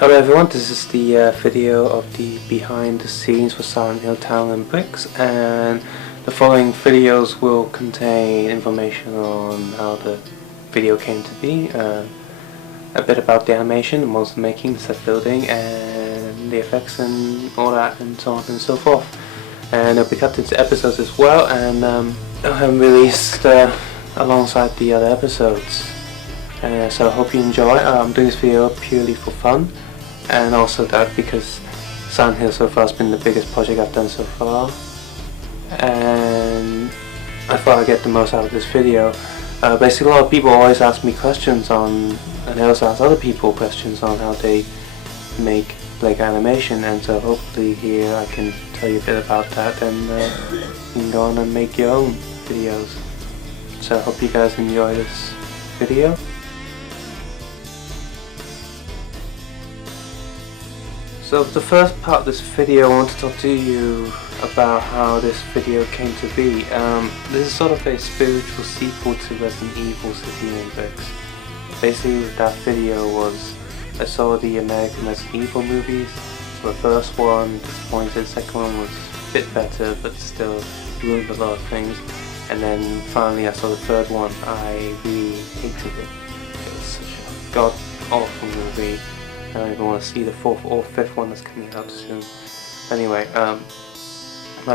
Hello everyone, this is the video of the behind the scenes for Silent Hill Town and Bricks, and the following videos will contain information on how the video came to be, a bit about the animation, the monster making, the set building, and the effects and all that, and so on and so forth. And it'll be cut into episodes as well, and released alongside the other episodes. So I hope you enjoy. I'm doing this video purely for fun, and also that because Silent Hill so far has been the biggest project I've done so far, and I thought I'd get the most out of this video. Basically, a lot of people always ask me questions on, and I also ask other people questions on how they make Lego animation, and so hopefully here I can tell you a bit about that, and you can go on and make your own videos. So I hope you guys enjoy this video. So for the first part of this video, I want to talk to you about how this video came to be. This is sort of a spiritual sequel to Resident Evil City and Bricks. Basically, that video was, I saw the American Resident Evil movies. The first one disappointed, the second one was a bit better but still ruined a lot of things. And then finally I saw the third one. I really hated it. It was such a god awful movie. I don't even want to see the fourth or fifth one that's coming out soon. Anyway,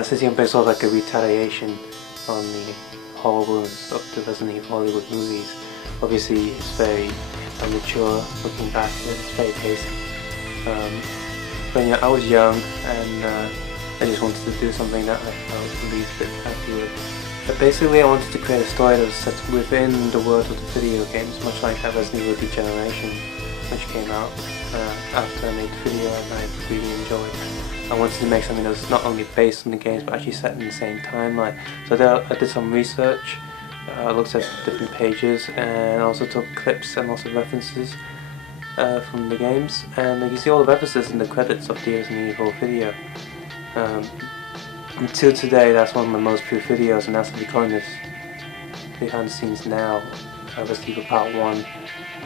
City and Bricks was like a retaliation on the horrors of the Resident Evil Hollywood movies. Obviously it's very immature looking back at it, it's very basic. But yeah, I was young, and I just wanted to do something that I felt really a bit happy with. But basically I wanted to create a story that was set within the world of the video games, much like that Resident Evil Degeneration, which came out after I made the video and I really enjoyed. I wanted to make something that was not only based on the games but actually set in the same timeline. So I did some research, looked at different pages, and also took clips and also references from the games, and you can see all the references in the credits of the Resident Evil video. Until today, that's one of my most viewed videos, and that's recording this behind the scenes now. Resident Evil Part 1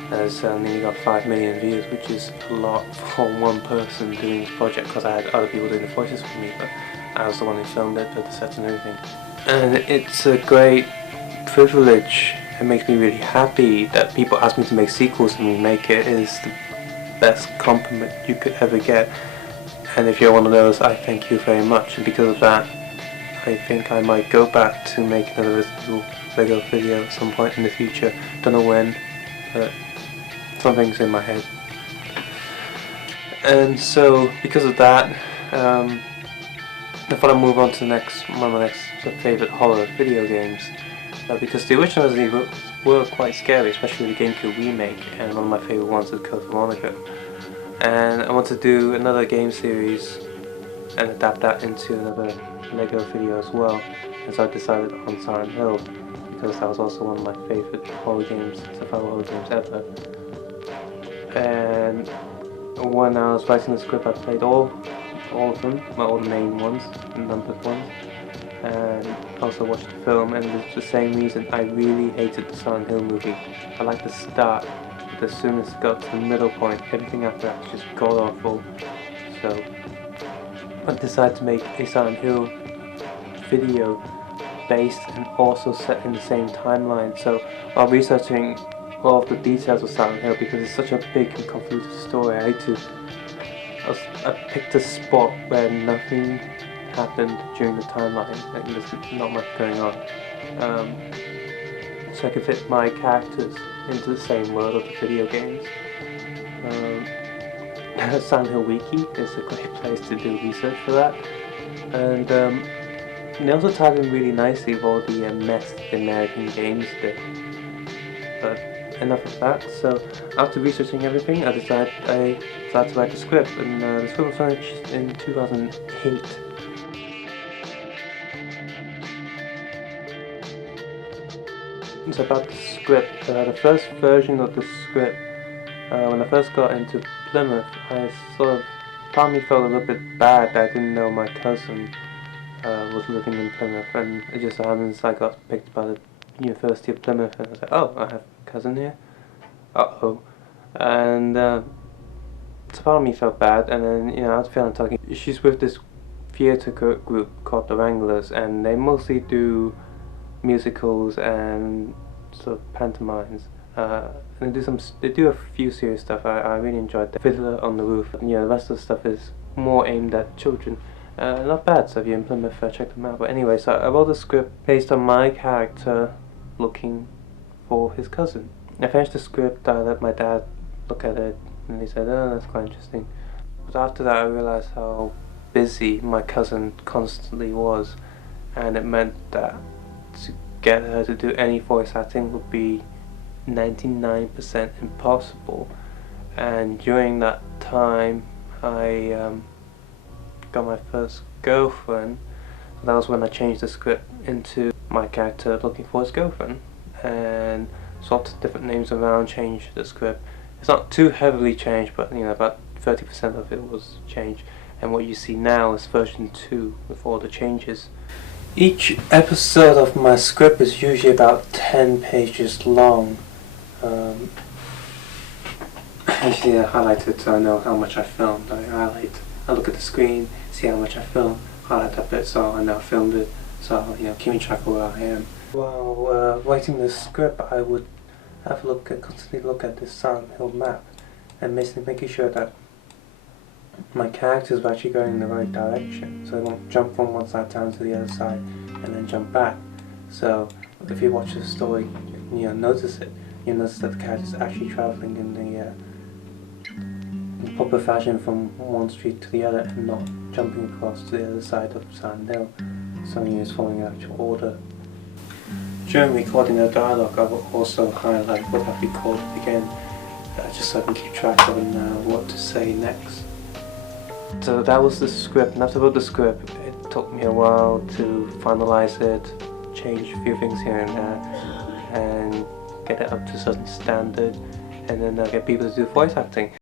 has nearly got 5 million views, which is a lot for one person doing this project, because I had other people doing the voices for me, but I was the one who filmed it, built the sets and everything. And it's a great privilege. It makes me really happy that people ask me to make sequels and remake it. It is the best compliment you could ever get. And if you're one of those, I thank you very much. And because of that, I think I might go back to make another Resident Evil Lego video at some point in the future. Don't know when, but something's in my head. And so, because of that, I thought I'd move on to one of my next favourite horror video games. Because the original Resident Evil were quite scary, especially the GameCube remake, and one of my favourite ones is Code Veronica. And I want to do another game series and adapt that into another Lego video as well. And so I decided on Silent Hill, because that was also one of my favourite horror games, survival horror games ever. And when I was writing the script, I played all of them, all the main ones, the numbered ones, and also watched the film, and it's the same reason I really hated the Silent Hill movie. I liked the start, but as soon as it got to the middle point, everything after that was just god awful. So I decided to make a Silent Hill video based and also set in the same timeline. So while researching all of the details of Silent Hill, because it's such a big and convoluted story, I picked a spot where nothing happened during the timeline, like there's not much going on, so I could fit my characters into the same world of the video games. Silent Hill Wiki is a great place to do research for that, and they also tied in really nicely with all the mess the American games did. But enough of that. So after researching everything, I decided to write the script, and the script was finished in 2008. It's about the script. The first version of the script, when I first got into Plymouth, part of me felt a little bit bad that I didn't know my cousin was living in Plymouth, and it just so happens I got picked by the University of Plymouth, and I was like, oh, I have a cousin here? Uh-oh. And So part of me felt bad, and then I was feeling talking. She's with this theatre group called the Wranglers, and they mostly do musicals and sort of pantomimes. And they do a few serious stuff. I really enjoyed the Fiddler on the Roof. The rest of the stuff is more aimed at children. Not bad, so if you're in Plymouth, check them out. But anyway, so I wrote a script based on my character looking for his cousin. I finished the script, I let my dad look at it, and he said, oh, that's quite interesting. But after that I realised how busy my cousin constantly was, and it meant that to get her to do any voice acting would be 99% impossible. And during that time I got my first girlfriend. That was when I changed the script into my character looking for his girlfriend, and swapped different names around, changed the script. It's not too heavily changed, but about 30% of it was changed, and what you see now is version 2 with all the changes. Each episode of my script is usually about 10 pages long. Usually I highlight it so I know how much I filmed. I look at the screen, see how much I filmed, highlight that bit so I know I filmed it, so keeping track of where I am. While writing the script, I would have constantly look at this Silent Hill map, and making sure that my characters were actually going in the right direction, so they won't jump from one side of town to the other side and then jump back. So if you watch the story, notice it. You notice that the characters are actually travelling in the proper fashion from one street to the other, and not jumping across to the other side of Silent Hill. Something is following actual order. During recording the dialogue, I will also highlight what I've recorded again, just so I can keep track of what to say next. So that was the script, and after I wrote the script, it took me a while to finalise it, change a few things here and there, and get it up to a certain standard, and then get people to do voice acting.